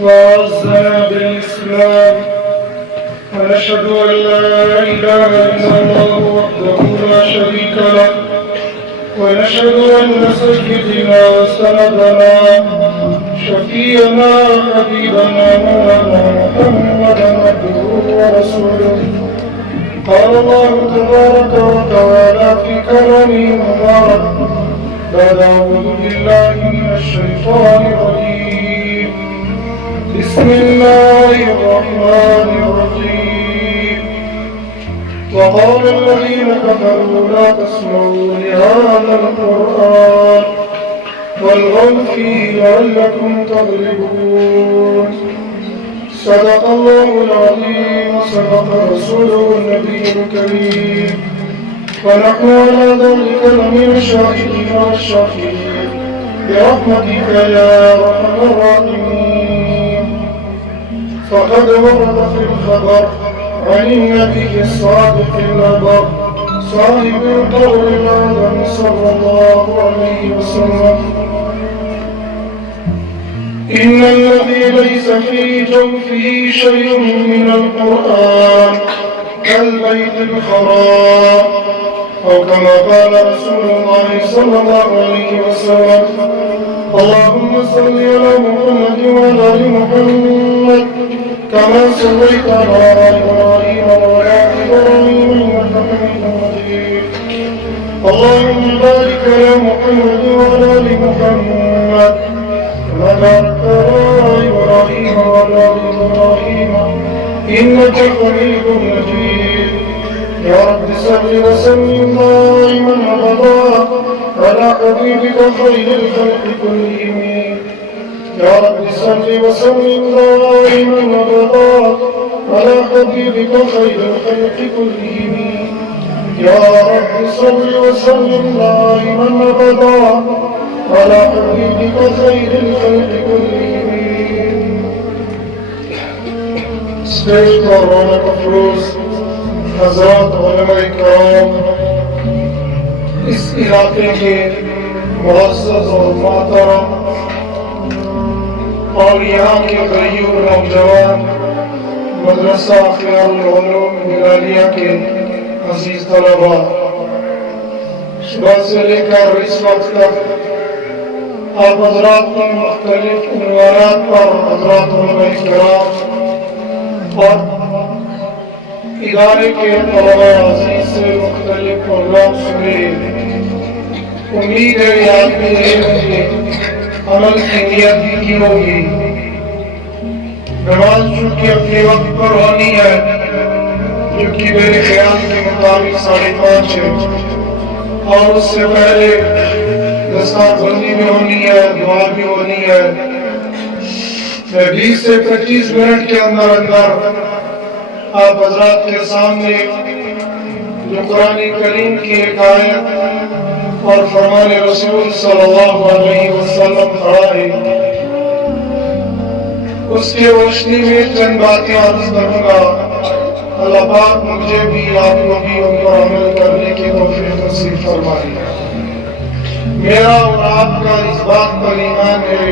وأعزنا بالإسلام ونشهد أن لا إله إلا الله وحده لا شريك له ونشهد أن سيدنا وسندنا شفيعنا وحبيبنا مولانا محمدا عبده ورسوله. قال الله تبارك وتعالى في كلامه المبارك بعد أعوذ بالله من الشيطان الرجيم بسم الله الرحمن الرحيم. وقال الذين كفروا لا تسمعوا لهذا القرآن والغوا فيه لعلكم تغلبون. صدق الله العظيم وصدق رسوله النبي الكريم ونحن على ذلك لمن الشاهدين والشاكرين برحمتك يا أرحم الراحمين. فقد ورد في الخبر عن النبي الصادق الأبر صاحب القول الأعظم صلى الله عليه وسلم: إن الذي ليس في جوفه شيء من القرآن كالبيت الخراب، أو كما قال رسول الله صلى الله عليه وسلم: اللهم صل على محمد وعلى آل محمد كما صليت على إبراهيم وعلى إبراهيم إنك حميد مجيد. اللهم بارك على محمد وعلى آل محمد كما باركت على إبراهيم وعلى آل إبراهيم إنك حميد مجيد. يا رب صل وسلم دائما أبدا على حبيبك خير الخلق كلهم. يا رب صل وسلم دائما أبدا على حبيبك خير الخلق كلهم. يا رب صل وسلم دائما أبدا على حبيبك خير الخلق كلهم. اسٹیج پر رونق افروز حضرات علماء کرام، اس علاقے کے معزز اور محترم اور یہاں کے غیور نوجوان، مدرسہ خیار العلوم ہلالیہ کے عزیز طلبہ، صبح سے لے کر اس وقت تک آپ حضرات نے مختلف عنوانات پر حضرات علماء کرام اور ادارے کے طلبہ عزیز سے مختلف پروگرام سنے. امید ہے یاد میں یہ ہوگی، عمل کی نیت کی ہوگی. نماز چونکہ اپنے وقت پر ہونی ہے، جو کہ میرے خیال کے مطابق 5:30 ہے، اور اس سے پہلے دستار بندی بھی ہونی ہے، دعا بھی ہونی ہے. میں 20 سے 25 منٹ کے اندر آپ حضرات کے سامنے جو قرآن کریم کی ایک آیت اور فرمان رسول صلی اللہ علیہ وسلم پڑھا ہے، اس کی روشنی میں چند باتیں عرض کروں گا. اللہ پاک مجھے بھی آپ کو بھی ان پر عمل کرنے کی توفیق نصیب فرمائے. میرا اور آپ کا اس بات پر ایمان ہے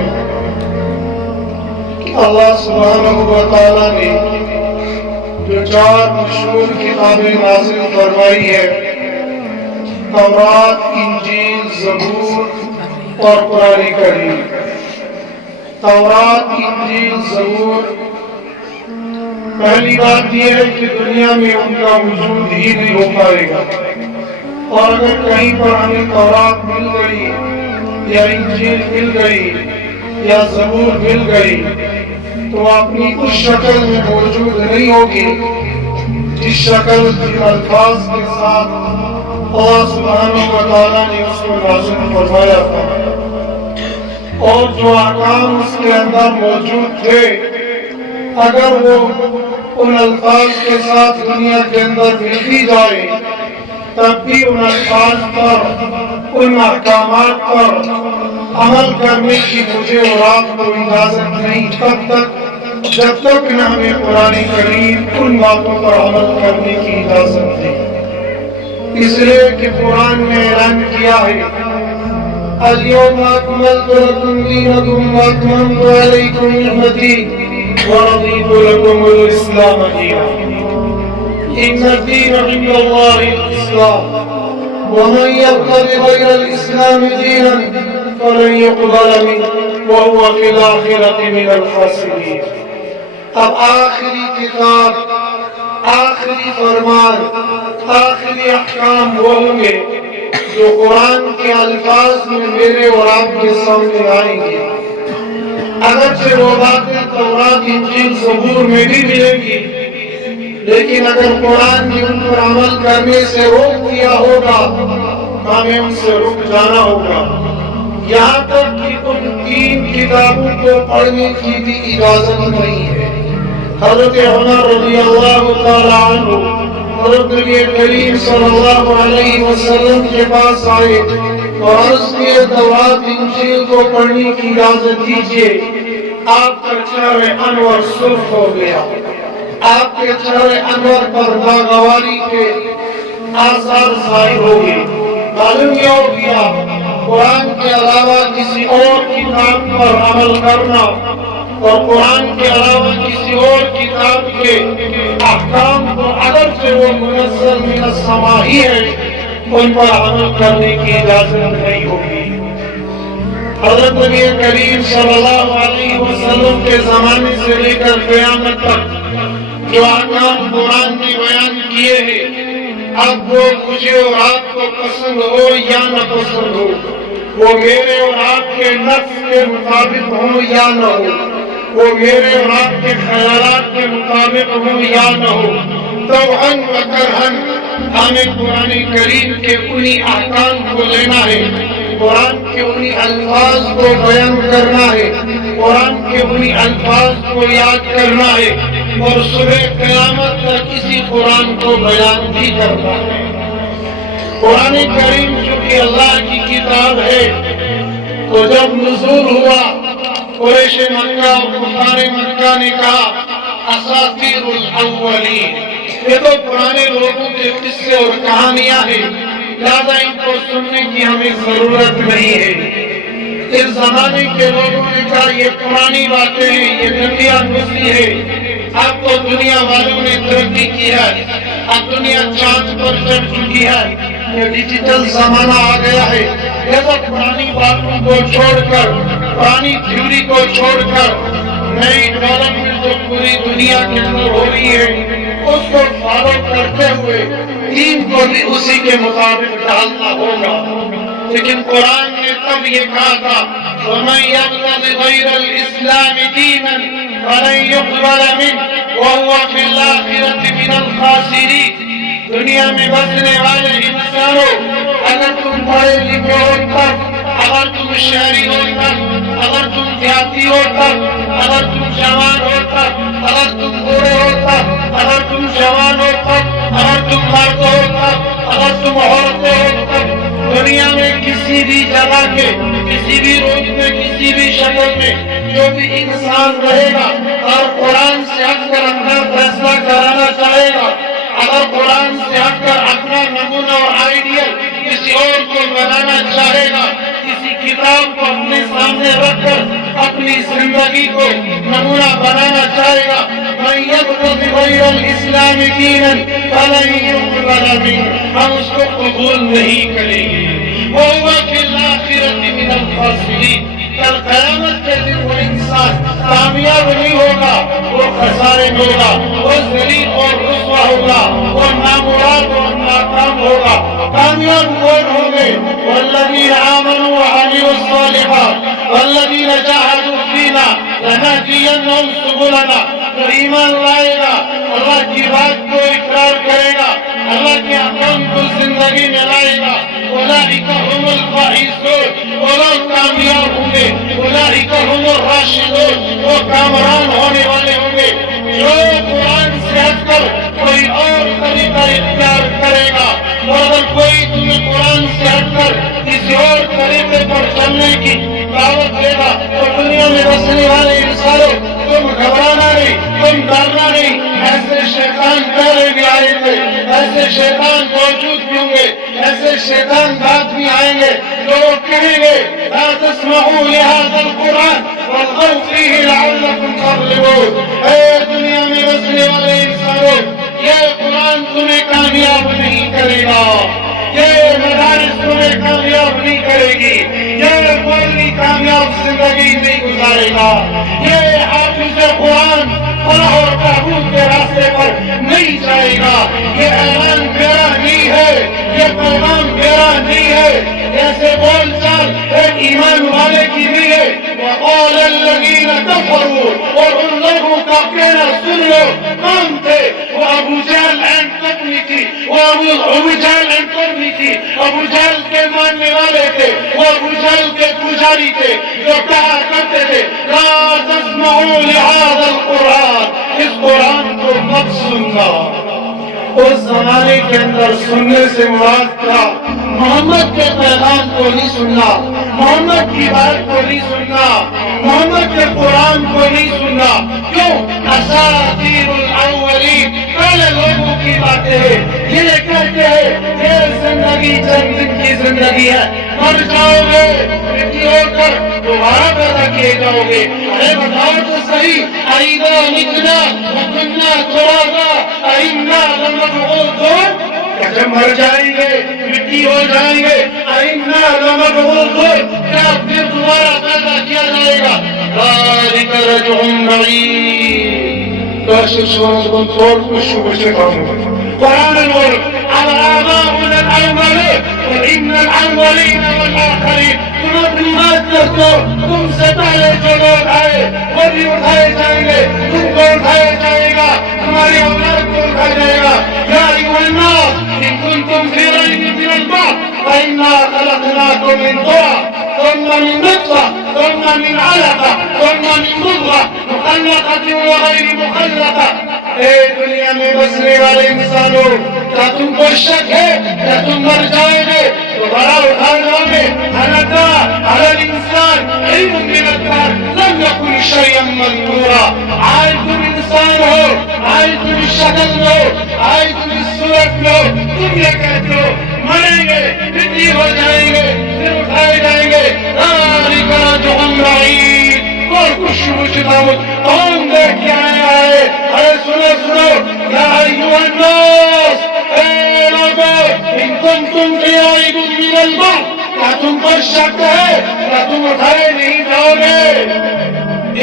کہ اللہ سبحانہ و تعالیٰ نے جو 4 مشہور کتابیں نازل فرمائی ہے، تورات، انجیل، زبور اور قرآن کریم. تورات، انجیل، زبور، پہلی بات یہ ہے کہ دنیا میں ان کا وجود ہی نہیں ہو پائے گا، اور اگر کہیں پر ہمیں تورات مل گئی یا انجیل مل گئی یا زبور مل گئی تو اپنی اس شکل میں موجود نہیں ہوگی جس شکل جن الفاظ کے ساتھ اللہ سبحانہ و تعالیٰ نے اس کو نازل فرمایا تھا. اور جو احکام اس کے اندر موجود تھے، اگر وہ ان الفاظ کے ساتھ دنیا کے اندر مل بھی جائے تب بھی ان الفاظ پر، ان احکامات پر عمل کرنے کی مجھے اور آپ کو اجازت نہیں، تب تک جب تک نہ ہمیں قرآن کریم ان باتوں پر عمل کرنے کی اجازت دے. اس لیے کہ قرآن نے اعلان کیا ہے اليوم أكملت لكم دينكم وأتممت عليكم نعمتي ورضيت لكم الإسلام دينا. إن الدين عند الله الإسلام ومن يبتغي غير الإسلام دينا فلن يقبل منه وهو في الآخرة من الخاسرين. اب آخری کتاب، آخری فرمان، آخری احکام وہ ہوں گے جو قرآن کے الفاظ میں میرے اور آپ کے سامنے آئیں گے. اگرچہ وہ باتیں تورات انجیل زبور میں بھی ملیں گی، لیکن اگر قرآن نے ان پر عمل کرنے سے روک دیا ہوگا تو ہمیں ان سے رک جانا ہوگا. یہاں تک کہ ان 3 کتابوں کو پڑھنے کی بھی اجازت نہیں ہے. حضرت عمر رضی اللہ تعالیٰ عنہ حضرت نبی کریم صلی اللہ علیہ وسلم کے پاس آئے اور عرض کیے تورات انجیل کو پڑھنے کی اجازت دیجیے. آپ کا چہرہ انور سرخ ہو گیا، آپ کے چہرے انور پر ناگواری کے آثار ظاہر ہو گئے. معلوم یہ ہو گیا قرآن کے علاوہ کسی اور کتاب پر عمل کرنا اور قرآن کے علاوہ کسی اور کتاب کے احکام کو اگرچہ وہ منزل من السماء ہی ہے ان پر عمل کرنے کی اجازت نہیں ہوگی. حضرت نبی کریم صلی اللہ علیہ وسلم کے زمانے سے لے کر قیامت تک جو احکام قرآن نے بیان کیے ہیں، اب وہ مجھے اور آپ کو پسند ہو یا نہ پسند ہو، وہ میرے اور آپ کے نفس کے مطابق ہو یا نہ ہو، وہ میرے اور آپ کے خیالات کے مطابق ہو یا نہ ہو، طوعاً و کرہاً ہمیں قرآن کریم کے انہی احکام کو لینا ہے، قرآن کے انہی الفاظ کو بیان کرنا ہے، قرآن کے انہی الفاظ کو یاد کرنا ہے اور صبح قیامت تک اسی قرآن کو بیان بھی کرنا ہے. قرآن کریم چونکہ اللہ کی کتاب ہے تو جب نزول ہوا قریش مکہ اور کفار مکہ نے کہا اساطیر الاولین، یہ تو پرانے لوگوں کے قصے اور کہانیاں ہیں، لہذا ان کو سننے کی ہمیں ضرورت نہیں ہے. اس زمانے کے لوگوں نے کہا یہ پرانی باتیں ہیں، یہ دنیا گزری ہے. اب تو دنیا والوں نے ترقی کی ہے، اب دنیا چاند پر چڑھ چکی ہے، یہ ڈیجیٹل زمانہ آ گیا ہے. لہذا پرانی باتوں کو چھوڑ کر، پرانی تھیوری کو چھوڑ کر نئی ڈیولپمنٹ جو پوری دنیا کے اندر ہو رہی ہے اس کو فالو کرتے ہوئے دین کو بھی اسی کے مطابق ڈالنا ہوگا. لیکن قرآن نے تب یہ کہا تھا وَمَن يَبْتَغِ غَيْرَ الْإِسْلَامِ دِينًا فَلَن يُقْبَلَ مِنْهُ وَهُوَ فِي الْآخِرَةِ مِنَ الْخَاسِرِينَ. دنیا میں بسنے والے انسانوں، اگر تم پڑھے لکھے ہو تب، اگر تم شہری ہو تب، اگر تم دیہاتی ہو تب، اگر تم جوان ہو تب، اگر تم بوڑھے ہو تب، اگر تم جوان ہو تب، اگر تم مرد ہو تب، اگر تم عورتیں ہو تب، دنیا میں کسی بھی جگہ کے کسی بھی روز میں کسی بھی شکل میں جو بھی انسان رہے گا اور قرآن سے ہٹ کر اپنا فیصلہ کرانا چاہے گا، اگر قرآن سے ہٹ کر اپنا نمونہ اور آئیڈیل کسی اور کو بنانا چاہے گا، کسی کتاب کو اپنے سامنے رکھ کر اپنی زندگی کو نمونہ بنانا چاہے گا، مَن يَبْتَغِ غَيْرَ الْإِسْلَامِ دِينًا فَلَن يُقْبَلَ مِنْهُ، ہم اس کو قبول نہیں کریں گے. وَهُوَ فِي الْآخِرَةِ مِنَ الْخَاسِرِينَ. کل قیامت کے دن وہ انسان کامیاب نہیں ہوگا، وہ خسارے میں ہوگا، وہ ذلیل اور رسوا ہوگا، وہ نامراد اور ناکام ہوگا. کامیاب کون ہوں گے؟ وَالَّذِينَ آمَنُوا وَعَمِلُوا الصَّالِحَاتِ وَالَّذِينَ جَاهَدُوا فِينَا لَنَهْدِيَنَّهُمْ سُبُلَنَا. جو ایمان لائے گا، اللہ کی بات کو اقرار کرے گا، اللہ کے احکام کو زندگی میں لائے گا، اولئک هم الفائزون، وہ لوگ کامیاب ہوں گے. اولئک هم الراشدون، وہ کامران ہونے والے ہوں گے. جو قرآن سے ہٹ کر کوئی اور طریقہ اختیار کرے گا اور اگر کوئی تمہیں قرآن سے ہٹ کر کسی اور طریقے پر چلنے کی دعوت دے گا تو دنیا میں بسنے والے انسانوں تم گھبرانا نہیں، تم ڈرنا نہیں. ایسے شیطان پہلے بھی آئے تھے، ایسے شیطان موجود بھی ہوں گے، ایسے شیطان بعد بھی آئیں گے، جو کہیں گے لا تسمعوا لهذا القرآن والغوا فيه لعلكم تغلبون. اے دنیا میں بسنے والے انسانوں، یہ قرآن تمہیں کامیاب نہیں کرے گا، یہ مدارس تمہیں کامیاب نہیں کرے گی، یہ مولوی کامیاب زندگی نہیں گزارے گا، یہ حافظ قرآن فلاح اور بہبود کے راستے پر نہیں جائے گا. یہ اعلان میرا نہیں ہے، یہ پیغام میرا نہیں ہے. جیسے بول چال ایک ایمان والے کی نہیں ہے. وقال الذین کفروا، اور ان لوگوں کا کہنا سن لو کون تھے؟ وہ ابو جہل اینڈ کمپنی تھی، وہ ابو جہل اینڈ کمپنی تھی، ابو جہل کے ماننے والے تھے، وہ ابو جہل کے پجاری تھے جو کہا کرتے تھے لا تسمعوا لهذا القرآن، اس قرآن کو مت سننا. اس زمانے کے اندر سننے سے مراد تھا محمد کے پیغام کو نہیں سننا، محمد کی بات کو نہیں سننا، محمد کے قرآن کو نہیں سننا. کیوں؟ اساطیر الاولین، پہلے لوگوں کی باتیں ہیں. یہ کہتے ہیں یہ زندگی چند دن کی زندگی ہے، مر جاؤ گے، مٹی ہو کر دوبارہ پیدا کیے جاؤ گے. ارے بتاؤ تو صحیح، اِذَا مِتْنَا وَكُنَّا تُرَابًا أَإِنَّا لَمَبْعُوثُونَ، جب مر جائیں گے مٹی ہو جائیں گے، أَإِنَّا لَمَبْعُوثُونَ، کیا پھر دوبارہ پیدا کیا جائے گا. ذَلِكَ رَجْعٌ بَعِيدٌ. کون توڑ کچھ سے کام قرآن نور آباؤنا الأولون وإن الأولين والآخرين. تم اپنی بات کرتے ہو، تم سے پہلے جو لوگ آئے وہ بھی اٹھائے جائیں گے، تم کو اٹھایا جائے گا، تمہاری اولاد کو اٹھایا جائے گا. یا ایھا الناس ان کنتم فی ریب من البعث فإنا خلقناکم من تراب ثم من نطفة ثم من علقة ثم من مضغة مخلقة وغير مخلقة. اے دنیا میں بسنے والے انسانوں، کیا تم کو شک ہے کیا تم مر جائیں گے دوبارہ اٹھائے جاؤ گے؟ حلقہ علی الانسان علم بالأبصار لم يكن شيئا مذكورا. آج تم انسان ہو، آج تم شکل میں ہو، آج تم اس صورت میں ہو، تم یہ کہتے ہو مریں گے، مٹی ہو جائیں گے، پھر اٹھائے جائیں گے. ذَلِكَ رَجْعٌ بَعِيدٌ. اور کچھ مجھتاؤں کون دیکھ کے آیا ہے؟ ارے سنو یا ایھا الناس، اے لوگو ان کنتم فی ریب من البعث، کیا تم پر شک ہے کیا تم اٹھائے نہیں جاؤ گے؟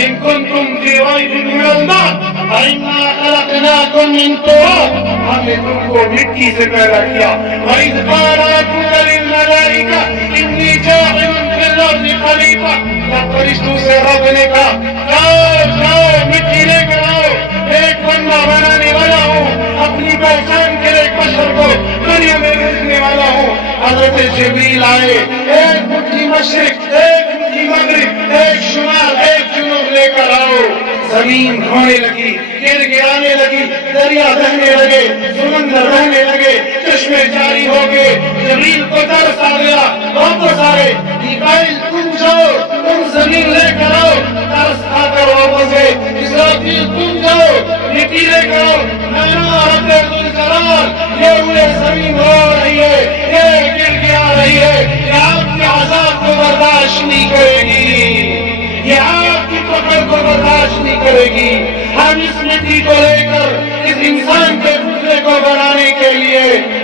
ان کنتم فی ریب من البعث فإنا خلقناکم من تراب، ہم نے تم کو مٹی سے پیدا کیا. وَإِذْ قَالَ رَبُّكَ لِلْمَلَائِكَةِ إِنِّي جَاعِلٌ فِي الْأَرْضِ خَلِيفَةً. جب فرشتوں سے رب نے کہا جاؤ مٹی لے کر آؤ، ایک بندہ بنانے والا ہوں، اپنی پہچان کے ایک بشر کو دنیا میں بھیجنے والا ہوں. حضرت جبریل آئے، ایک مٹھی مشرق، ایک مٹھی مغرب، ایک شمال، ایک جنوب لے کر آؤ. زمین کھونے لگی، گر گرانے لگی، دریا بہنے لگے، سمندر بہنے لگے، چشمے جاری ہو گئے. جبریل کو ترس آ گیا، واپس آئے. میکائیل تم جاؤ، تم زمین لے کر آؤ. ترس کھا کر واپس گئے. اسرافیل تم جاؤ، مٹی لے کر آؤ. نانا رب ذوالجلال، یہ ہوئے زمین ہو رہی ہے، یہ گر گرا رہی ہے، یہ آپ کے عذاب کو برداشت نہیں کرے گی، یہ آپ کی پکڑ کو برداشت نہیں کرے گی. ہم اس مٹی کو لے کر اس انسان کے پتلے کو بنانے کے لیے،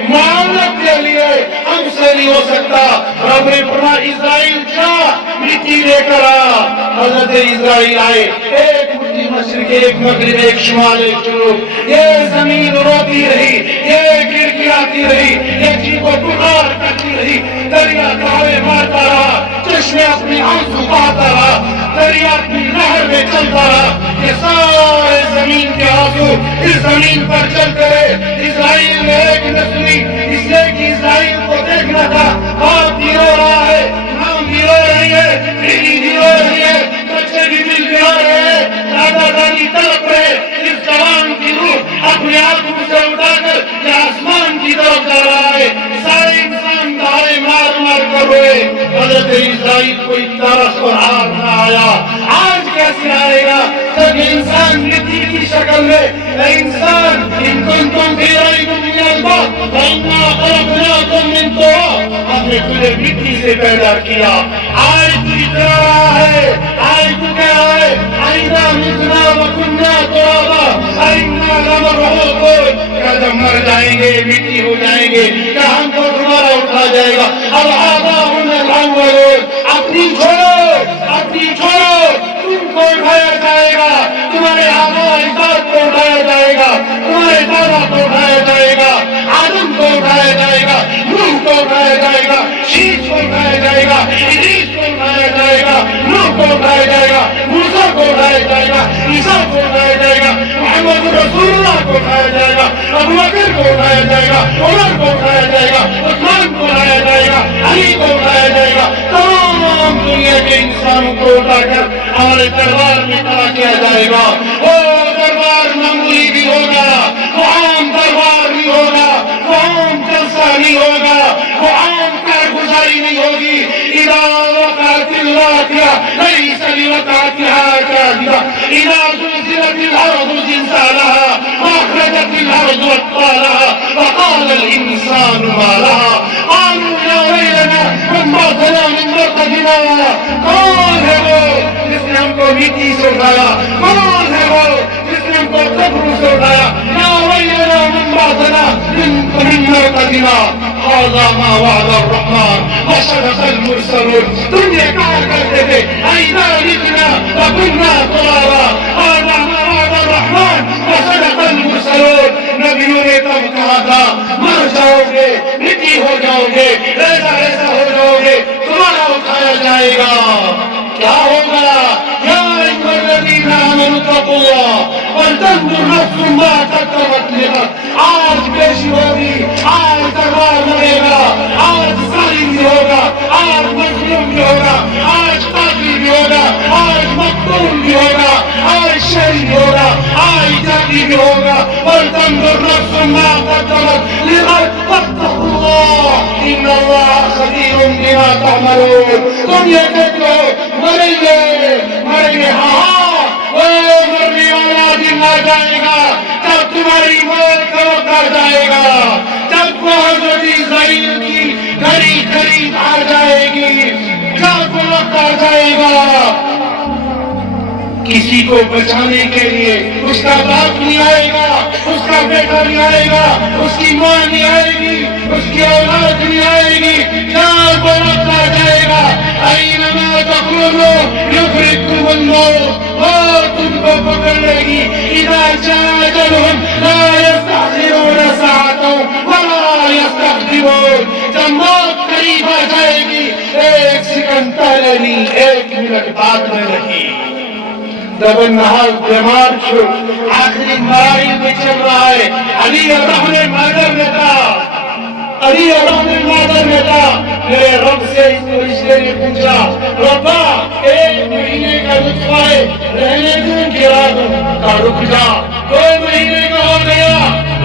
معاملت کے لیے ہم سے نہیں ہو سکتا. رب نے فرمایا اسرائیل جا مٹی لے کر آ. حضرت اسرائیل آئے، ایک مٹھی مشرق، ایک مغرب، ایک شمال، ایک جنوب. یہ زمین روتی رہی، یہ گر گراتی رہی، یہ چیز کو پکار کرتی رہی. دریا دھاوے مارتا رہا، چشمے اپنی آنسو بہاتا رہا، دریا اپنی نہر میں چلتا رہا. یہ سارے زمین کے آنسو اس زمین پر چلتے رہے. اسرائیل نے ایک نسلی، اس لیے کہ اسرائیل کو دیکھنا تھا. آپ بھی رو رہا ہے، ماں بھی رو رہی ہے، بیوی بھی رو رہی ہے، بچے بھی دل بھی رو رہے ہیں، دادا دادی تڑپ رہے. اس جوان کی روح اپنے آنکھوں سے اٹھا کر یہ آسمان کی طرف جا رہا ہے. سارے انسان دھارے مار مار کر روئے. حضرت اسرائیل کو ترس اور آگ نہ آیا. آج کیسے آئے گا جب انسان مٹی کی شکل میں؟ انسان ان کنتم فی ریب من البعث فإنا خلقناکم من ایمان تو ہم نے تجھے مٹی سے پیدا کیا. آج تو اتنا رہا ہے, آج تو کہہ رہا ہے آئینہ متنا وکنہ ترابا آئینہ لمبعوثون, کیا جب مر جائیں گے مٹی ہو جائیں گے کیا ہم کو دوبارہ اٹھا جائے گا؟ اب آباؤنا الاولون, اپنی چھوڑو تم کو اٹھایا جائے گا, تمہارے آباء اجداد کو اٹھایا جائے گا, تمہارے دادا کو اٹھایا جائے گا, آدم کو اٹھایا جائے گا, نوح کو اٹھایا جائے گا, شیش کو اٹھایا جائے گا, ادریس کو اٹھایا جائے گا, نوح کو اٹھایا جائے گا, موسیٰ کو اٹھایا جائے گا, عیسیٰ کو اٹھایا جائے گا, محمد رسول اللہ کو اٹھایا جائے گا, ابو بکر کو اٹھایا جائے گا, عمر کو اٹھایا جائے گا, عثمان کو اٹھایا جائے گا, علی کو اٹھایا جائے گا. تمام دنیا کے انسانوں کو اٹھا کر ہمارے دربار میں کھڑا کیا جائے گا. وہ دربار معمولی بھی ہوگا, وہ عام دربار بھی ہوگا, وہ عام جلسہ نہیں ہوگا, وہ عام کارگزاری نہیں ہوگی. اذا وقعت الواقعہ ليس لوقعتها كاذبة, اذا زلزلت الارض زلزالها واخرجت الارض اثقالها وقال الانسان ما لها قالوا يا ويلنا من بعثنا من مرقدنا. کون ہے وہ جس نے ہم کو مٹی سے اٹھایا؟ کون ہے وہ جس نے ہم کو قبر سے اٹھایا؟ یا ویلنا من بعثنا من مرقدنا هذا ما وعد الرحمن وصدق المرسلون. تم یہ کہا کرتے تھے اذا متنا وكنا ترابا هذا ما وعد الرحمن وصدق المرسلون. نبیوں نے تب کہا تھا مر جاؤ گے, مٹی ہو جاؤ گے, ایسا ہو جاؤ گے, تمہارا اٹھایا جائے گا. کیا ہوگا؟ یا ایھا الذین آمنوا اتقوا اللہ ولتنظر نفس ما قدمت لغد. آج پیشی ہوگی, آج دربار لگے گا, آج ظالم بھی ہوگا, آج مظلوم بھی ہوگا, آج قاتل بھی ہوگا, آج مقتول بھی ہوگا, آج شہید ہوگا, آج جاتی بھی ہوگا. ولتنظر نفس ما قدمت لغد واتقوا اللہ ان اللہ خبیر بما تعملون. تم یہ کہتے ہو مریں گے, ہاں وہ مرنے والا دن آ جائے گا جب تمہاری موت کا وقت آ جائے گا, جب وہ حضرت اسرائیل کی گھڑی قریب آ جائے گی, جب وہ وقت آ جائے گا. کسی کو بچانے کے لیے اس کا باپ نہیں آئے گا, اس کا بیٹا نہیں آئے گا, اس کی ماں نہیں آئے گی, اس کی اولاد نہیں آئے گی. جب وہ وقت آ جائے گا اینما تکونوا یدرککم الموت, وہ تم کو پکڑ لے گی. اذا جاء اجلهم لا یستأخرون ساعة ولا یستقدمون. جب موت قریب آ جائے گی ایک سیکنڈ پہلے نہیں, ایک منٹ بعد میں نہیں. دبن نحال بیمار چھو, آخری مراحل میں چل رہا ہے. علی الرحمن مادر میں تھا, علی الرحمن مادر میں تھا. میرے رب سے اس رشتے نے پوچھا, ربا ایک مہینے کا نطفہ ہے, رہنے دوں گرا دوں؟ کہا رک جا. 2 مہینے کا ہو گیا,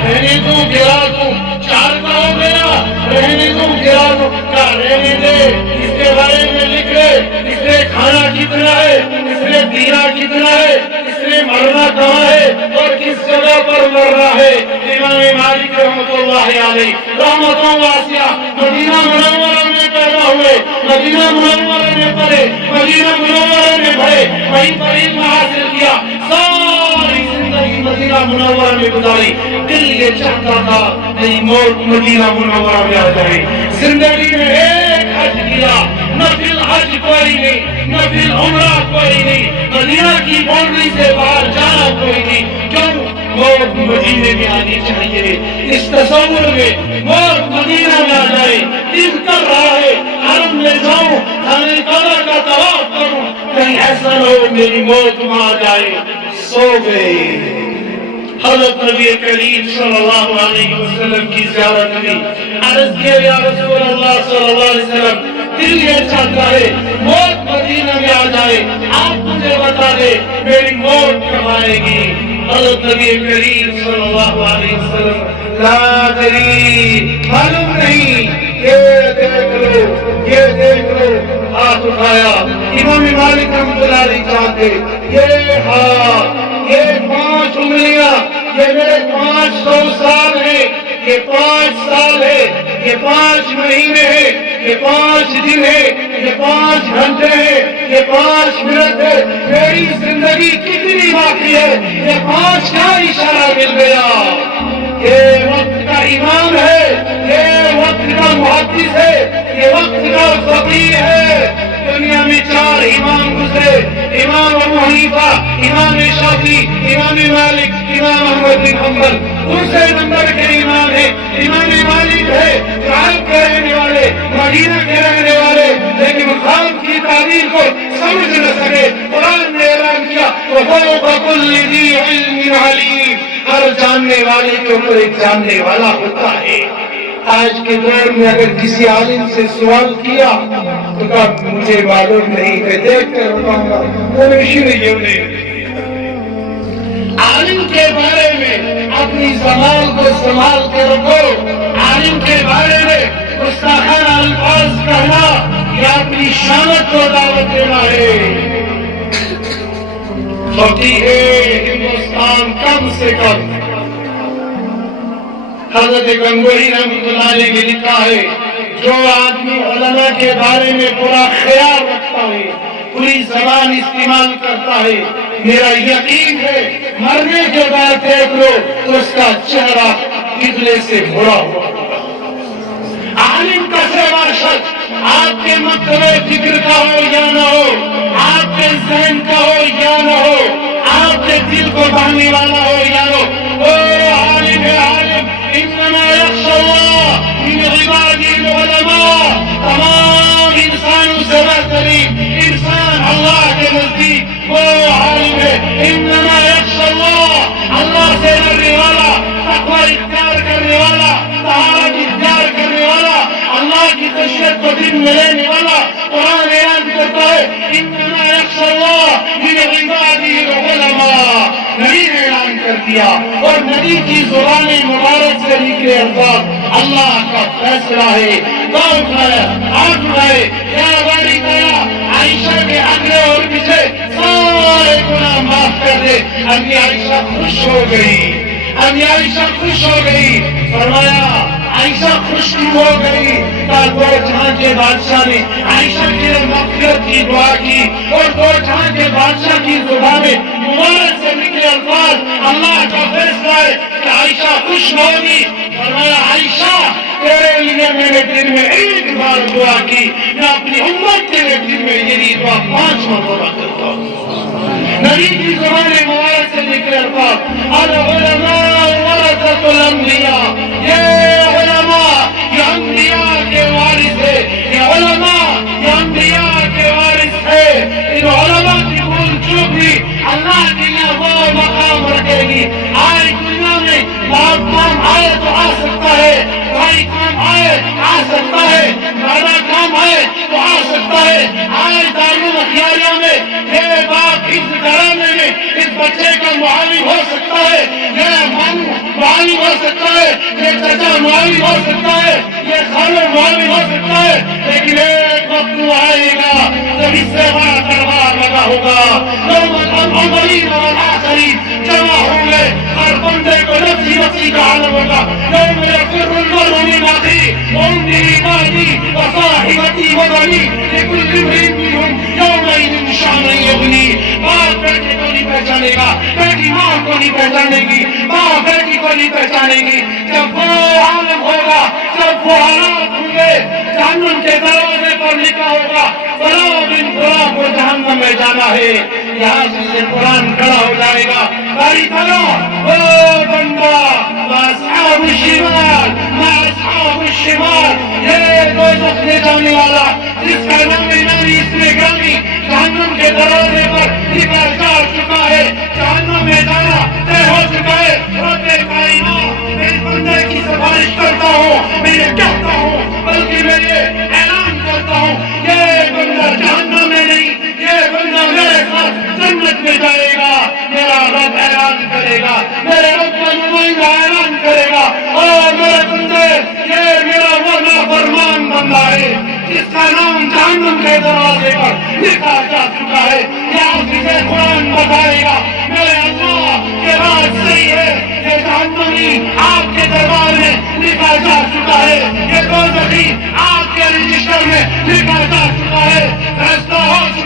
رہنے دوں گرا دوں. 4 کا ہو گیا, رہنے دوں گرا دوں. کہا رہنے دے, اس کے بارے میں لکھ لے, اس نے کھانا کتنا ہے, اس نے پینا کتنا ہے, اس نے مرنا کہاں ہے اور کس جگہ پر مرنا ہے. امام مالک رحمۃ اللہ علیہ رحمتوں واسعہ مدینہ منورہ میں پیدا ہوئے, مدینہ منورہ میں پڑھے, مدینہ منورہ میں پڑھے, وہیں پر علم حاصل کیا, ساری زندگی مدینہ منورہ میں گزاری. دل یہ چاہتا تھا میری موت مدینہ منورہ میں آ جائے. زندگی میں ایک حج کیا, نفل حج کوئی نہیں, نفل عمرہ کوئی نہیں, مدینہ کی باؤنڈری سے باہر جانا کوئی نہیں. کیوں؟ موت مدینے میں آنی چاہیے. اس تصور میں موت مدینہ میں آ جائے, دل کر رہا ہے حرم میں جاؤں, خانہ کعبہ کا طواف کروں, کہیں ایسا نہ ہو میری موت وہاں آ جائے. سو گئے. حضرت نبی کریم صلی اللہ علیہ وسلم کی زیارت ہوئی. عرض کیا یا رسول اللہ صلی اللہ علیہ وسلم, دل یہ چاہتا ہے موت مدینہ میں آ جائے, آپ مجھے بتا دے میری موت کب آئے گی. حضرت نبی کریم صلی اللہ علیہ وسلم لا ادری, معلوم نہیں, یہ دیکھ لو, یہ دیکھ لو. ہاتھ اٹھایا. امام مالک رحمۃ اللہ علیہ چاہتے یہ ہاتھ, یہ 5 انگلیاں, یہ میرے 500 سال ہیں, یہ 5 سال ہے. یہ 5 مہینے ہے، یہ 5 دن ہے، یہ 5 گھنٹے ہے، یہ 5 منٹ ہے، میری زندگی کتنی باقی ہے، یہ 5 کا اشارہ مل گیا. یہ وقت کا امام ہے، یہ وقت کا محدث ہے، یہ وقت کا فقیہ ہے. دنیا میں 4 امام گزرے، امام ابو حنیفہ، امام شافعی، امام مالک، امام احمد بن حنبل. دوسرے نمبر کے امام ہے امام مالک ہے، عرب کے رہنے والے، مدینہ کے رہنے والے، لیکن خواب کی تعبیر کو سمجھ نہ سکے. قرآن نے اعلان کیا وَفَوْقَ كُلِّ ذِي عِلْمٍ عَلِيمٍ، ہر جاننے والے کے اوپر ایک جاننے والا ہوتا ہے. آج کے دور میں اگر کسی عالم سے سوال کیا تو کہا مجھے معلوم نہیں، میں دیکھ کر بتاؤں گا. عالم کے بارے میں اپنی زبان کو سنبھال کے رکھو. عالم کے بارے میں گستاخانہ الفاظ کہنا یا اپنی شامت کو دعوت دینا ہے. فقیہ ہندوستان کم سے کم حضرت گنگوہی رحمۃ اللہ علیہ نے لکھا ہے جو آدمی علماء کے بارے میں برا خیال رکھتا ہے، پوری زبان استعمال کرتا ہے، میرا یقین ہے مرنے کے بعد دیکھ لو تو اس کا چہرہ کتنے سے برا ہوا. عالم کا سوا شخص آپ کے مکتب فکر کا ہو یا نہ ہو، آپ کے ذہن کا ہو یا نہ ہو، آپ کے دل کو بہانے والا ہو یا نہ ہو، وہ عالم ہے. عالم انما یخشی اللہ من عباده العلماء. تمام انسانوں سے بہترین انسان اللہ کے نزدیک وہ عالم ہے. انما یخشی اللہ، اللہ سے ڈرنے والا، تقوی اختیار کرنے والا، طہارت اختیار کرنے والا، اللہ کی خشیت کو دل میں لینے والا. قرآن اعلان کرتا ہے انما یخشی اللہ من عباده العلماء. نبی نے اعلان کر دیا اور نبی کی زبان مبارک سے نکلے الفاظ اللہ کا فیصلہ ہے. کون اٹھائے ہاتھ اٹھائے یا باری تعالیٰ عائشہ کے اگلے اور پیچھے سارے گناہ معاف کر دے. امی عائشہ خوش ہو گئی، امی عائشہ خوش ہو گئی. فرمایا عائشہ خوش ہو گئی. دو جہاں کے بادشاہ نے عائشہ کے لیے مغفرت کی دعا کی اور 2 جہاں کے بادشاہ کی زبان مبارک سے نکلے الفاظ اللہ کا فیصلہ ہے کہ عائشہ خوش ہوگی. فرمایا عائشہ تیرے لیے میں نے دن میں ایک بار دعا کی، میں اپنی امت کے لیے دن میں یہ دعا 5 مرتبہ کرتا ہوں. نبی کی زبان مبارک سے نکلے الفاظ العلماء ورثۃ الانبیاء. یہ علماء یہ انبیاء کے وارث ہے، یہ علماء یہ انبیاء کے وارث ہے. ان علماء کی بھول چوک بھی اللہ کے لیے وہ مقام رکھے گی. آج دنیا میں بہت کام آئے تو آ سکتا ہے، بھائی کام آئے آ سکتا ہے، دادا کام آئے تو آ سکتا ہے. آج دارالخیاریہ میں یہ باپ حفظ کرانے میں اس بچے کا معاون ہو سکتا ہے، یہ ماموں معاون ہو سکتا ہے، یہ چچا معاون ہو سکتا ہے، یہ خالہ معاون ہو سکتا ہے. لیکن ایک وقت آئے گا جب اس سے بڑا دربار لگا ہوگا. الاولین والآخرین جمع ہوں گے، ہر بندے کو نفسی نفسی کا عالم ہوگا. یوم یفر المرء من اخیہ وامہ وابیہ وصاحبتہ وبنیہ لکل امرئ منہم یومئذ شأن یغنیہ. باپ بیٹے کو نہیں پہچانے گا، بیٹی ماں کو نہیں پہچانے گی، ماں بیٹی کو نہیں پہچانے گی. جب وہ عالم ہوگا، جب وہ حالات ہوں گے، جہنم کے دروازے پر لکھا ہوگا فلاں بن فلاں کو جہنم میں جانا ہے. یہاں سے قرآن کھڑا ہو جائے گا. باری تعالیٰ او بندہ اصحاب الشمال ما اصحاب الشمال، یہ دوزخ لے جانے والا جس کا نام نامی اس میں گرامی جہنم کے دروازے پر لکھا جا چکا ہے. جہنم میں جانا طے ہو چکا ہے. رب کائنات میں بندے کی سفارش کرتا ہوں، میں یہ کہتا ہوں بلکہ میں یہ اعلان کرتا ہوں یہ بندہ جہنم میں نہیں، یہ بندہ میرے ساتھ جنت میں جائے گا. میرا رب اعلان کرے گا، میرے رب کا نمائندہ اعلان کرے گا اور میرے بندے یہ میرا وہ نافرمان بندہ ہے جس کا نام جہنم کے دروازے پر لکھا جا چکا ہے. یہاں سے قرآن بتائے گا میرے اللہ کے بات صحیح ہے، یہ جہنمی آپ کے دربار میں لکھا جا چکا ہے. یہ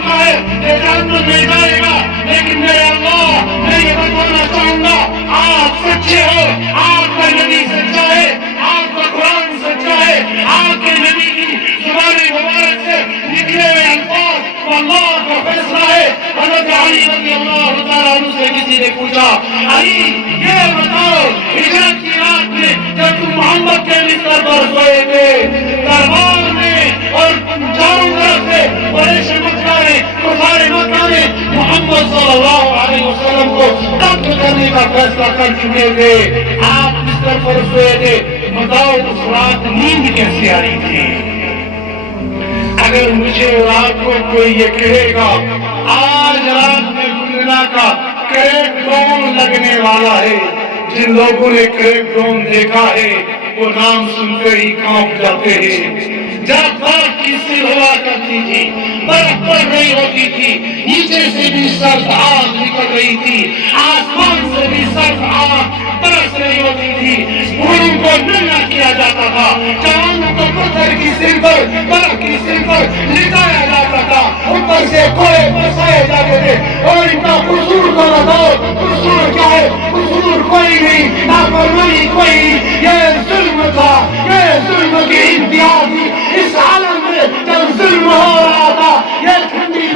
رکھا ہے یہ جہنم لے جائے گا، لیکن میرے اللہ میں یہ بتانا چاہوں گا آپ سچے ہو، آپ کا نبی سچا ہے، آپ کا قرآن سچا ہے، آپ کے نبی کی زبان مبارک سے نکلے ہوئے الفاظ اللہ کا فیصلہ ہے۔ حضرت علی رضی اللہ تعالیٰ عنہ سے کسی نے پوچھا علی یہ بتاؤ ہجرت کی رات میں جب تم محمد کے بستر پر سوئے تھے دربار میں اور چاروں طرف سے قریش مکہ نے کفار مکہ نے محمد صلی اللہ علیہ وسلم کو قتل کرنے کا فیصلہ کر چکے تھے، آپ بستر پر سوئے تھے، بتاؤ اس رات نیند کیسے آ رہی تھی؟ اگر مجھے رات کو کوئی یہ کہے گا آج رات میں دنیا کا کریک ڈرون لگنے والا ہے، جن لوگوں نے کریک ڈرون دیکھا ہے وہ نام سنتے ہی کانپ جاتے ہیں۔ جب برف کی سی ہوا کرتی تھی، برف پڑ رہی ہوتی تھی، نیچے سے بھی سرد آگ نکل رہی تھی، آسمان سے بھی سرد آگ برس رہی ہوتی تھی، بوڑھوں کو ننگا کیا جاتا تھا، جوانوں کو پتھر کی سر پر برف کی سر پر لٹایا جاتا تھا، اوپر سے کوڑے برسائے جاتے تھے، اور ان کا قصور کو بتاؤ قصور کیا ہے؟ قصور کوئی نہیں، نافرمانی کوئی نہیں، یہ ظلم تھا، یہ ظلم کی انتہا تھی۔ اس عالم میں جب ظلم ہو رہا تھا یہ ٹھنڈی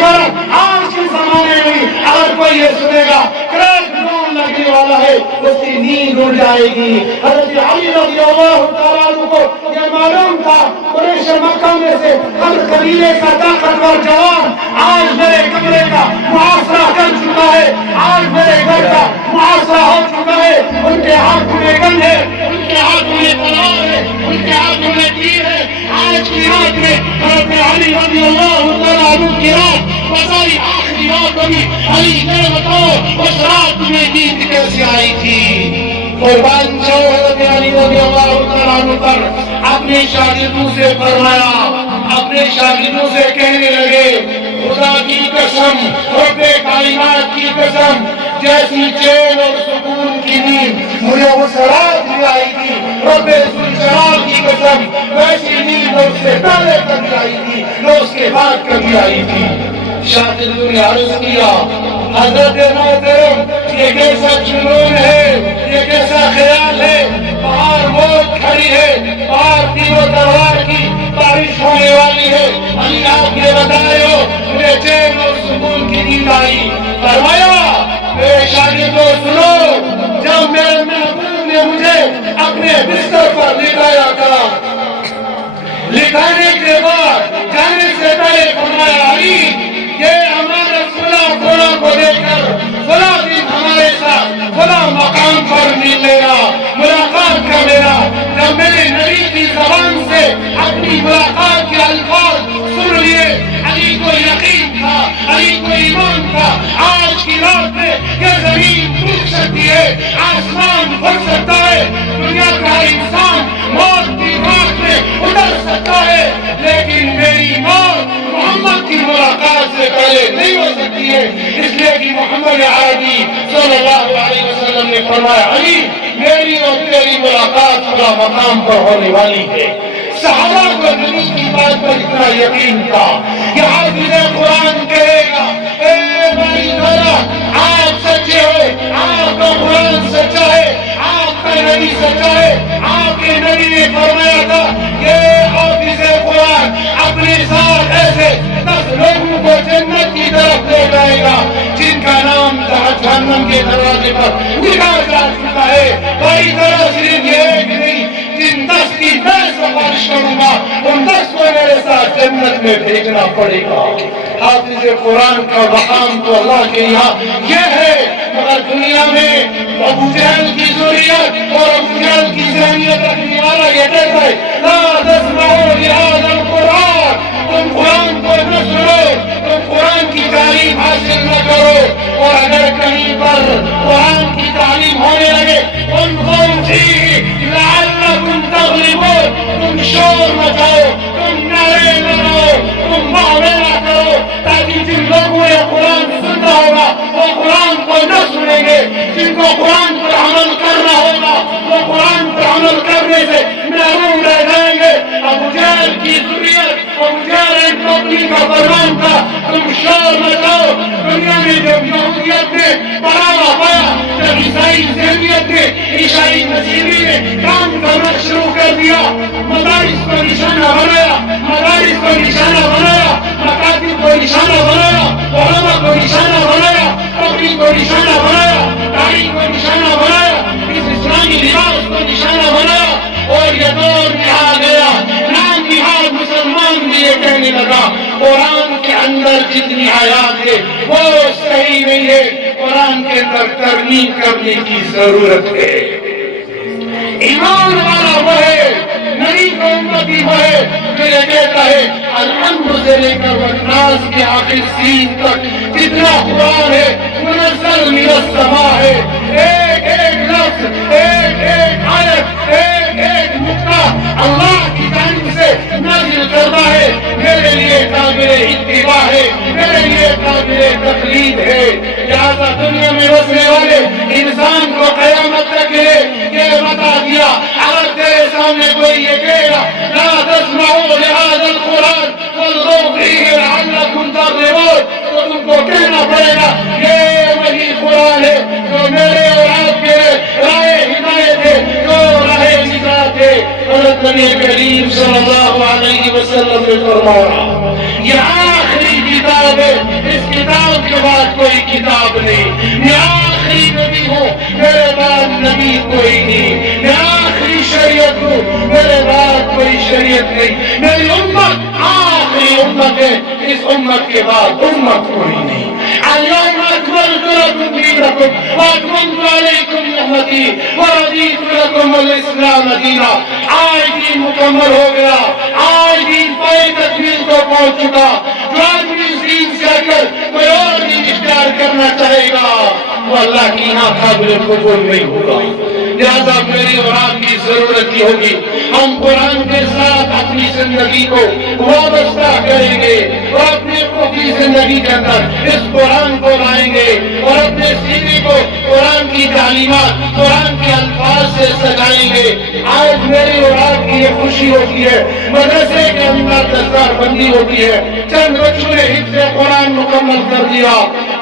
برف آج کے زمانے میں اگر کوئی یہ سنے گا کریک ڈرون لگنے والا ہے اس کی نیند اڑ جائے گی۔ حضرت علی رضی اللہ تعالیٰ عنہ کو یہ معلوم تھا قریش مکہ میں سے ہر قبیلے کا طاقتور جوان آج میرے کمرے کا محاصرہ کر چکا ہے، آج میرے گھر کا محاصرہ ہو چکا ہے، ان کے ہاتھوں میں گن ہے، ان کے ہاتھوں میں تلوار ہے، ان کے ہاتھوں میں تیر ہے۔ آج کی رات میں حضرت علی رضی اللہ تعالیٰ عنہ کی رات بساری آخری رات ہوگی، علی یہ بتاؤ اس رات میں نیند کیسے آئی تھی؟ قربان جاؤ حضرت علی رضی اللہ تعالیٰ عنہ پر اپنے شاگردوں سے فرمایا، اپنے شاگردوں سے کہنے لگے خدا کی قسم، رب کائنات کی قسم، جیسی چین اور سکون کی نیند مجھے اس رات میں آئی تھی، رب ذوالجلال کی قسم ویسی نیند اس سے پہلے کبھی آئی تھی نہ اس کے بعد کبھی آئی تھی۔ شاگردوں نے عرض کیا حضرت محترم یہ کیسا جنون ہے، یہ کیسا خیال ہے، باہر موت کھڑی ہے، باہر تیر و تلوار کی بارش ہونے والی ہے، علی آپ یہ بتائے ہو مجھے چین اور سکون کی نیند آئی۔ فرمایا میرے شاگردوں سنو، جب میرے محبوب نے مجھے اپنے بستر پر لٹایا تھا، لٹانے کے بعد جانے سے پہلے فرمایا علی یہ ہمارے فلاں کو دیکھ کر فلاں دن ہمارے ساتھ فلاں مقام پر مل لینا، ملاقات کر لینا۔ جب میرے نبی کی زبان سے اپنی ملاقات کے الفاظ سن لیے علی کو یقین تھا، علی کو ایمان تھا آج کی رات میں یہ زمین ٹوٹ سکتی ہے، آسمان پھٹ سکتا ہے، دنیا کا انسان موت کی رات میں اتر سکتا ہے، لیکن میری موت محمد کی ملاقات سے پہلے نہیں ہو سکتی ہے، اس لیے کہ محمد عربی صلی اللہ علیہ وسلم نے فرمایا علی میری اور تیری ملاقات خدا مقام پر ہونے والی ہے۔ صحابہ کو نبی کی بات پر اتنا یقین تھا کہ حافظ قرآن کہے گا اے بھائی ذرا آپ سچے ہو، آپ کا قرآن سچا ہے، آپ کا نبی سچا ہے، آپ کے نبی نے فرمایا تھا کہ حافظ قرآن اپنے ساتھ ایسے 10 لوگوں کو جنت کی طرف لے جائے گا جن کا نام جہنم کے دروازے پر لکھا جا چکا ہے۔ بھائی ذرا صرف یہ ایک نہیں، جن 10 کی میں سفارش کروں گا ان 10 کو میرے ساتھ جنت میں بھیجنا پڑے گا۔ حافظ قرآن کا مقام تو اللہ کے یہاں یہ ہے، مگر دنیا میں ابو جہل کی ذریت اور ابو جہل کی ذہنیت رکھنے والا یہ کہتا ہے لا تسمعوا لهذا القرآن، تم قرآن کو نہ سنو، تم قرآن کی تعلیم حاصل نہ کرو، اور اگر کہیں پر قرآن کی تعلیم ہونے لگے انظروا فیہ لعلکم تغلبون، تم شور مچاؤ، تم نعرے لگاؤ، تم بہوے نہ کرو، تاکہ جن لوگوں نے قرآن سننا ہوگا وہ قرآن کو نہ سنیں گے، جن کو قرآن پر عمل کرنا ہوگا وہ قرآن پر عمل کرنے سے محروم رہ جائیں گے۔ ابو جہل کی ذریت ابو جہل کمپنی کا فرمان تم شور مچاؤ. دنیا میں جب یہودیت نے بڑھاوا پایا، جب عیسائی ذہنیت نے، عیسائی مذہبی نے کام کرنا شروع کر دیا، مدارس کو نشانہ بنایا، مدارس کو نشانہ بنایا، مکاتب کو نشانہ بنایا، علماء کو نشانہ بنایا، تقریر کو نشانہ بنایا، تاریخ کو نشانہ بنایا، اس اسلامی لباس کو نشانہ بنایا، اور یہ دور میں آ گیا. نام نہاد مسلمان بھی یہ کہنے لگا قرآن کے اندر جتنی آیات ہے وہ صحیح نہیں ہے، قرآن کے اندر ترمیم کرنے کی ضرورت ہے. ایمان والا وہ ہے، نبی کا امتی وہ ہے جو یہ کہتا ہے الحمد سے لے کر والناس کے آخر سین تک جتنا قرآن ہے منزل من السماء ہے. ایک ایک لفظ، ایک ایک آیت، ایک ایک نقطہ اللہ کی جانب سے نازل کرتا ہے. میرے لیے قابل اتباع ہے، میرے لیے قابل تقلید ہے. لہذا دنیا میں بسنے والے انسان کو قیامت تک یہ بتا دیا، اگر تیرے سامنے کوئی یہ کہے لا تسمعوا لهذا القرآن والغوا فيه لعلكم تغلبون، تو تم کو کہنا پڑے گا یہ وہی قرآن ہے جو میرے اور آپ کے رائے ہدایت ہے، جو راہ نجات ہے. حضرت نبی کریم صلی اللہ علیہ وسلم نے فرمایا یہ آخری کتاب ہے، اس کتاب کے بعد کوئی کتاب نہیں. میں آخری نبی ہوں، میرے بعد نبی کوئی نہیں. میں آخری شریعت ہوں، میرے بعد کوئی شریعت نہیں. میری امت آخری امت ہے، اس امت کے بعد امت کوئی نہیں. اليوم اکملت لکم دینکم واتممت علیکم نعمتی ورضیت لکم الاسلام دینا. آج دین مکمل ہو گیا، آج دین پائے تکمیل کو پہنچ چکا. جو آدمی اس دین سے اگر کوئی اور دین اختیار کرنا چاہے گا وہ اللہ کی یہاں قابل قبول نہیں ہوگا. لہذا میری اور آپ کی ضرورت کی ہوگی ہم قرآن کے ساتھ اپنی زندگی کو وابستہ کریں گے اور اپنے کی زندگی کے اندر اس قرآن کو لائیں گے اور اپنے سینے کو قرآن کی تعلیمات، قرآن کے الفاظ سے سجائیں گے. آج میری اور آپ کی یہ خوشی ہوتی ہے مدرسے کے اندر دستار بندی ہوتی ہے، چند بچوں نے حفظ قرآن مکمل کر دیا.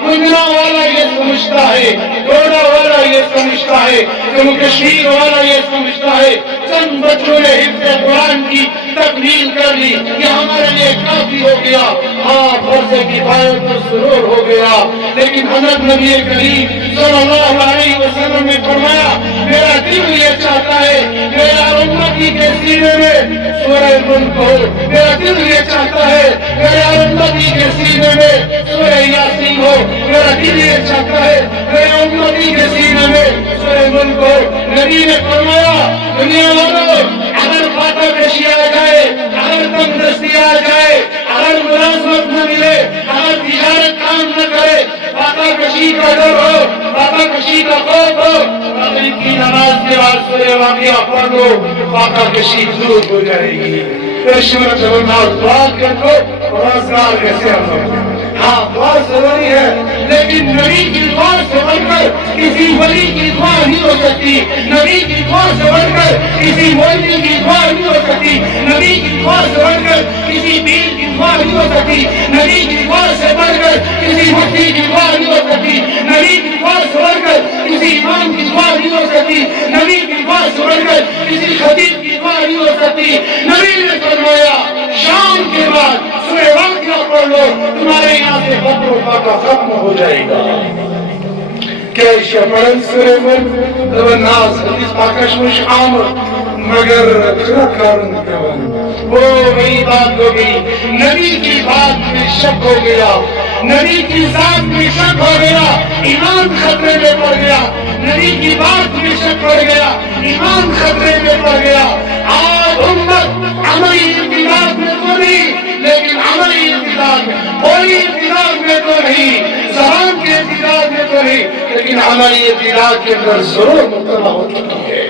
گنجنا والا یہ سمجھتا ہے، ڈوڈا والا یہ سمجھتا ہے، جموں کشمیر والا یہ سمجھتا ہے چند بچوں نے حفظ قرآن کی تکمیل کر لی یہ ہمارے لیے کافی ہو گیا. ہاں فرض کفایت تو ضرور ہو گیا، لیکن حضرت نبی کریم صلی اللہ علیہ وسلم نے فرمایا میرا دل یہ چاہتا ہے میرا امتی کے سینے میں سورہ ملک ہو، میرا دل یہ چاہتا ہے میرا امتی کے سینے میں سورہ یاسین ہو، میرا دل یہ چاہتا ہے میرا امتی کے سینے میں سورہ ملک ہو. نبی نے فرمایا دنیا والوں اگر فاتح کشی آ جائے، اگر تندرستی آ جائے، اگر ملازمت نہ ملے، اگر تجارت کام نہ کرے، فاتح کشی کا ڈر ہو، فاتح کشی کا خوف ہو، مغرب کی نماز کے بعد سورہ واقعہ پڑھ لو، فاتح کشی دور ہو جائے گی. دعا کر دو روزگار کیسے ہم ہاں دعا ضروری ہے، لیکن نبی کی دعا سے بڑھ کر کسی ولی کی دعا نہیں ہو سکتی. نبی کی دعا سے بڑھ کر کسی مولوی کی دعا نہیں ہو سکتی. نبی کی دعا سے بڑھ کر کسی پیر کی دعا نہیں ہو سکتی. نبی کی دعا سے بڑھ کر کسی مفتی کی دعا نہیں ہو سکتی. نبی کی دعا سے بڑھ کر کسی امام کی دعا نہیں ہو سکتی. نبی کی دعا سے بڑھ کر کسی خطیب کی دعا نہیں ہو سکتی. نبی نے فرمایا شام کے بعد سورہ واقعہ پڑھ لو، تمہارے یہاں سے فقر و فاقہ ختم ہو جائے گا. کیش پڑھن سورہ ملک والناس حدیث پاکشمش آمد مگر کرن کون وہ وہی بات ہو گئی. نبی کی بات میں شک ہو گیا، نبی کی ذات میں شک ہو گیا، ایمان خطرے میں پڑ گیا. نبی کی بات میں شک پڑ گیا، ایمان خطرے میں پڑ گیا. آج امت عملی امتداد میں تو نہیں، لیکن عملی امتداد میں کوئی امتداد میں تو نہیں، زبان کے امتداد میں تو نہیں، لیکن عملی امتداد کے اندر ضرور مبتلا ہو چکی ہے.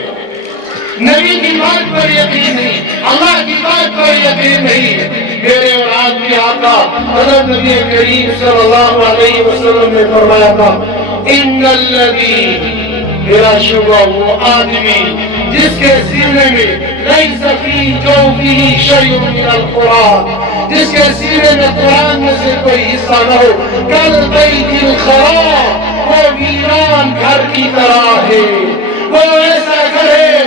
نبی کی بات پر یقین نہیں، اللہ کی بات پر یقین نہیں. میرے اور آپ کے آقا حضرت نبی کریم صلی اللہ علیہ وسلم نے فرمایا تھا ان الذی بلا شبہ وہ آدمی جس کے سینے میں لیس فی جوفہ شیء من القرآن، جس کے سینے میں قرآن میں سے کوئی حصہ نہ ہو، کالبیت الخراب، وہ ویران گھر کی طرح ہے۔ وہ ایسا گھر ہے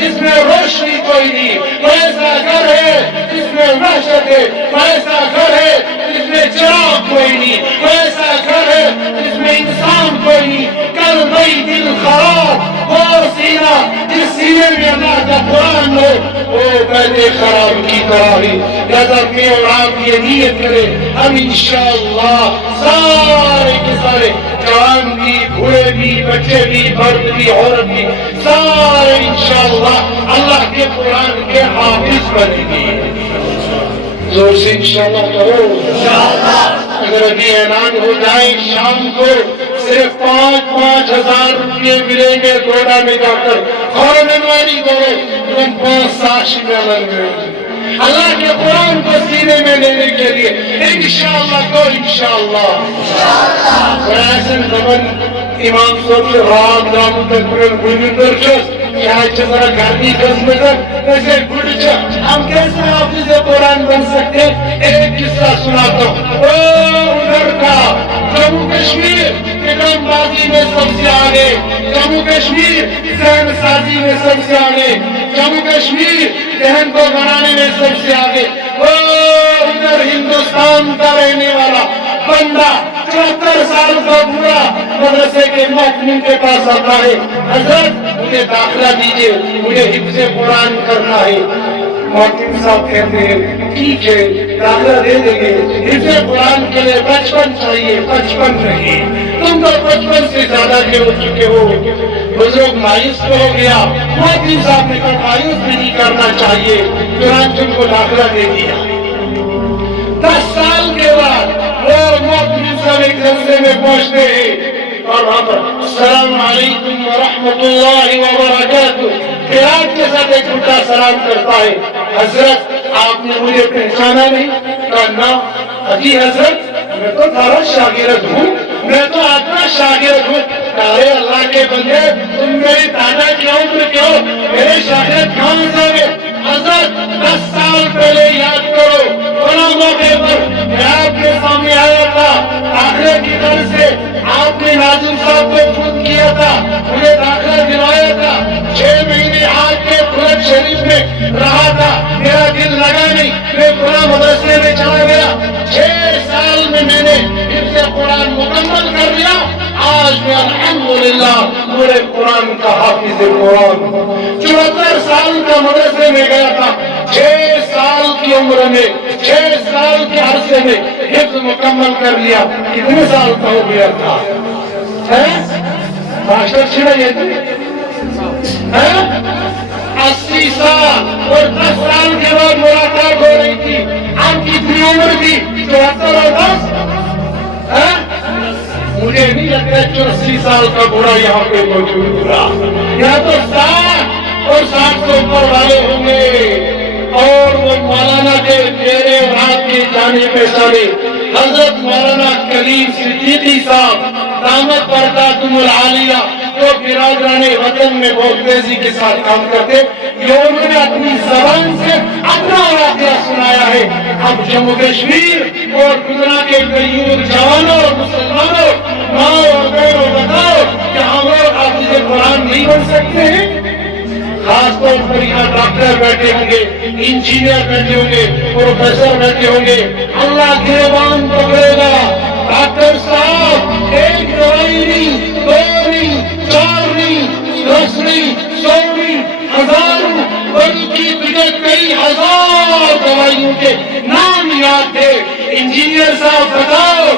جس میں روشنی کوئی نہیں، وہ ایسا گھر ہے جس میں وحشت ہے، وہ ایسا گھر ہے جس میں چراغ کوئی نہیں، وہ ایسا گھر ہے جس میں انسان کوئی نہیں۔ کالبیت الخراب، وہ سینہ جس سینے میں اللہ کا قرآن ہو، وہ بیت خراب کی طرح ہے۔ لہذا میں اور آپ یہ نیت کریں، ہم انشاءاللہ سارے کے سارے، جوان بھی، بوڑھے بھی، بچے بھی، مرد بھی، عورت بھی، سارے انشاءاللہ اللہ کے قرآن کے حافظ بنیں گے۔ زور سے انشاءاللہ کرو۔ اگر ابھی اعلان ہو جائے شام کو صرف 5,000 روپے ملیں گے گوڑا میں جا کر، اور منواری کرو تم 5 ساش میں لگ گئے اللہ کے قرآن کو سینے میں لینے کے لیے انشاءاللہ کو انشاءاللہ۔ ایسن زمن امام صاحب سے رات رام تک بلندر چس یہاں چزرا گھرنی قسمت ایسے گھڑچا ہم کیسے حافظ قرآن بن سکتے؟ ایک قصہ سناتا ہوں۔ ادھر کا جموں کشمیر کلام بازی میں سب سے آگے، جموں کشمیر ذہن سازی میں سب سے آگے، جموں کشمیر ذہن کو بنانے میں سب سے آگے۔ ادھر ہندوستان کا رہنے والا بندہ 74 سال کا بوڑھا مدرسے کے محتمم کے پاس آتا ہے، حضرت مجھے داخلہ دیجئے، مجھے حفظ قرآن کرنا ہے۔ محتم صاحب کہتے ہیں ٹھیک ہے داخلہ دے دیں گے، حفظ قرآن کے لیے 55 چاہیے، 55 نہیں، تم تو 55 سے زیادہ کے ہو چکے ہو۔ بزرگ مایوس ہو گیا، محتم صاحب نے کہا مایوس بھی نہیں کرنا چاہیے، چنانچہ ان کو داخلہ دے دیا۔ 10 سال کے بعد وہ محتم صاحب ایک جلسے میں پہنچتے ہیں اور وہاں پر السلام علیکم ورحمۃ اللہ وبرکاتہ قرآن کے ساتھ ایک چھوٹا سلام کرتا ہے۔ حضرت آپ نے مجھے پہچانا نہیں؟ کہا نا جی حضرت میں تو تمہارا شاگرد ہوں، میں تو آپ کا شاگرد ہوں۔ ارے اللہ کے بندے تم میری دادا کی عمر کے ہو، میرے شاگرد کہاں سے گئے؟ حضرت 10 سال پہلے یاد کرو فلاں موقع پر میں آپ کے سامنے آیا تھا، آخرے کی طرف سے آپ نے ناظم صاحب کو فون کیا تھا، مجھے داخلہ دلوایا تھا، 6 مہینے آج کے قرآن شریف میں رہا تھا، میرا دل لگا نہیں، میں قرآن مدرسے میں چلا گیا، 6 سال میں میں نے حفظ قرآن مکمل کر لیا، آج میں الحمدللہ پورے قرآن کا حافظ قرآن۔ 74 سال کا مدرسے میں گیا تھا، 6 سال کی عمر میں 6 سال کے عرصے میں حفظ مکمل کر لیا۔ کتنے سال کا ہو گیا تھا؟ ماسٹر چھڑا یہ تھے 80 سال اور 10 سال کے بعد ملاقات ہو رہی تھی۔ آپ کی اتنی عمر تھی 74 اور 10، مجھے نہیں لگتا 84 سال کا بوڑھا یہاں پہ موجود رہا، یہاں تو 60 اور 60 سے اوپر والے ہوں گے۔ اور وہ مولانا کے چہرے اور ہاتھ کے جانے پہچانے حضرت مولانا کلیم صدیقی صاحب دامت برکاتہم العالیہ، جو برادران وطن میں بہت تیزی کے ساتھ کام کرتے، یہ انہوں نے اپنی زبان سے اپنا واقعہ سنایا ہے۔ اب جموں کشمیر اور گجرات کے غیور جوانوں اور مسلمانوں، ماں اور بہنوں بتاؤ کہ ہم لوگ حافظ قرآن نہیں بن سکتے ہیں؟ خاص طور پر یہاں ڈاکٹر بیٹھے ہوں گے، انجینئر بیٹھے ہوں گے، پروفیسر بیٹھے ہوں گے، اللہ گریبان پکڑے گا۔ ڈاکٹر صاحب ایک دوائی نہیں، 2 نہیں، 4 نہیں، 10 نہیں، 100 نہیں، 1000 بلکہ تجھے کئی ہزار دوائیوں کے نام یاد تھے۔ انجینئر صاحب بتاؤ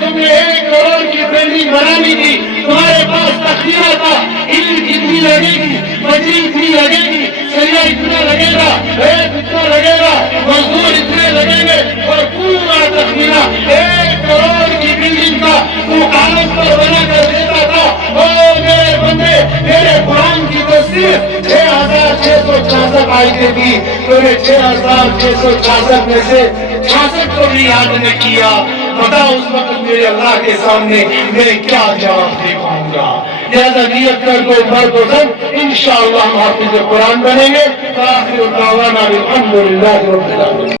تم نے 1 کروڑ کی بلڈنگ بنانی تھی، تمہارے پاس تخمینہ تھا، علم کتنی لگے گی، مجری اتنی لگے گی، سریہ اتنا لگے گا، ریت اتنا لگے گا، مزدور اتنے لگیں گے، اور پورا تخمینہ 1 کروڑ کی بلڈنگ کا تو کاغذ پر بنا کر دیتا تھا۔ او میرے بندے، میرے قرآن کی تصدیق 6666 آیتیں تھی، تو نے 6666 میں سے 66 کو بھی یاد نے کیا۔ بتا اس وقت میرے اللہ کے سامنے میں کیا جواب دے پاؤں گا؟ لہذا نیت کر دو مرد و زن انشاءاللہ ہم حافظ قرآن بنیں گے. آخر دعوانا الحمدللہ رب العالمین.